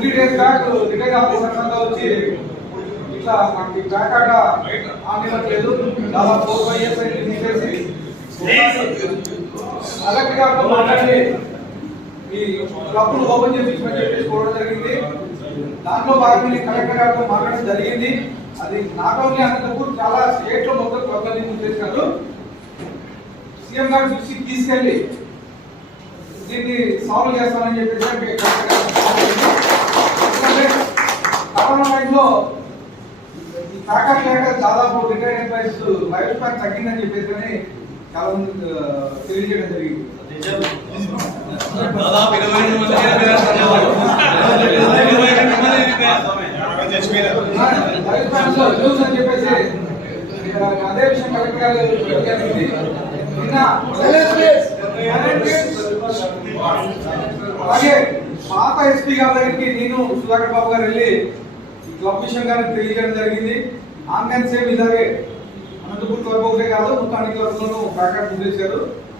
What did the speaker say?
20 days back retire officer అంతా వచ్చి ఇట్లా మనకి బ్యాక్ ఆట ఆనివ్వట్లేదు, దాదాపు 4-5 years అయింది తీసేసి కలెక్టర్ గారితో మాట్లాడి ఈ క్లబ్ను ఓపెన్ చేయించమని చెప్పేసి కోరడం జరిగింది. దాంట్లో భాగంగా కలెక్టర్ గారితో మాట్లాడడం జరిగింది. అది నాట్ ఓన్లీ అనంతపూర్, చాలా స్టేట్ లో మొత్తం క్లబ్లని మూసేశారు. సీఎం గారి దృష్టికి తీసుకెళ్లి దీన్ని సాల్వ్ చేస్తామని చెప్పేసి కరోనా టైంలో ప్యాకెట్ లేక దాదాపు రిటైర్డ్ ఎంప్లాయీస్ లైఫ్ స్పాన్ తగ్గిందని చెప్పేసి చాలా మంది తెలియజేయడం జరిగింది. దాదాపు 22 మంది చెప్పేసి అదే విషయం కలెక్టర్ గారు అలాగే పాత ఎస్పీ గారి దగ్గరికి నేను సుధాకర్ బాబు గారు వెళ్ళి ఈ క్లబ్ విషయం గారికి తెలియజేయడం జరిగింది. ఆన్లైన్ సేమ్ ఇలాగే అనంతపూర్ క్లబ్ ఒకటే కాదు, మొత్తం అన్ని క్లబ్లను ప్యాకెట్ చేశారు.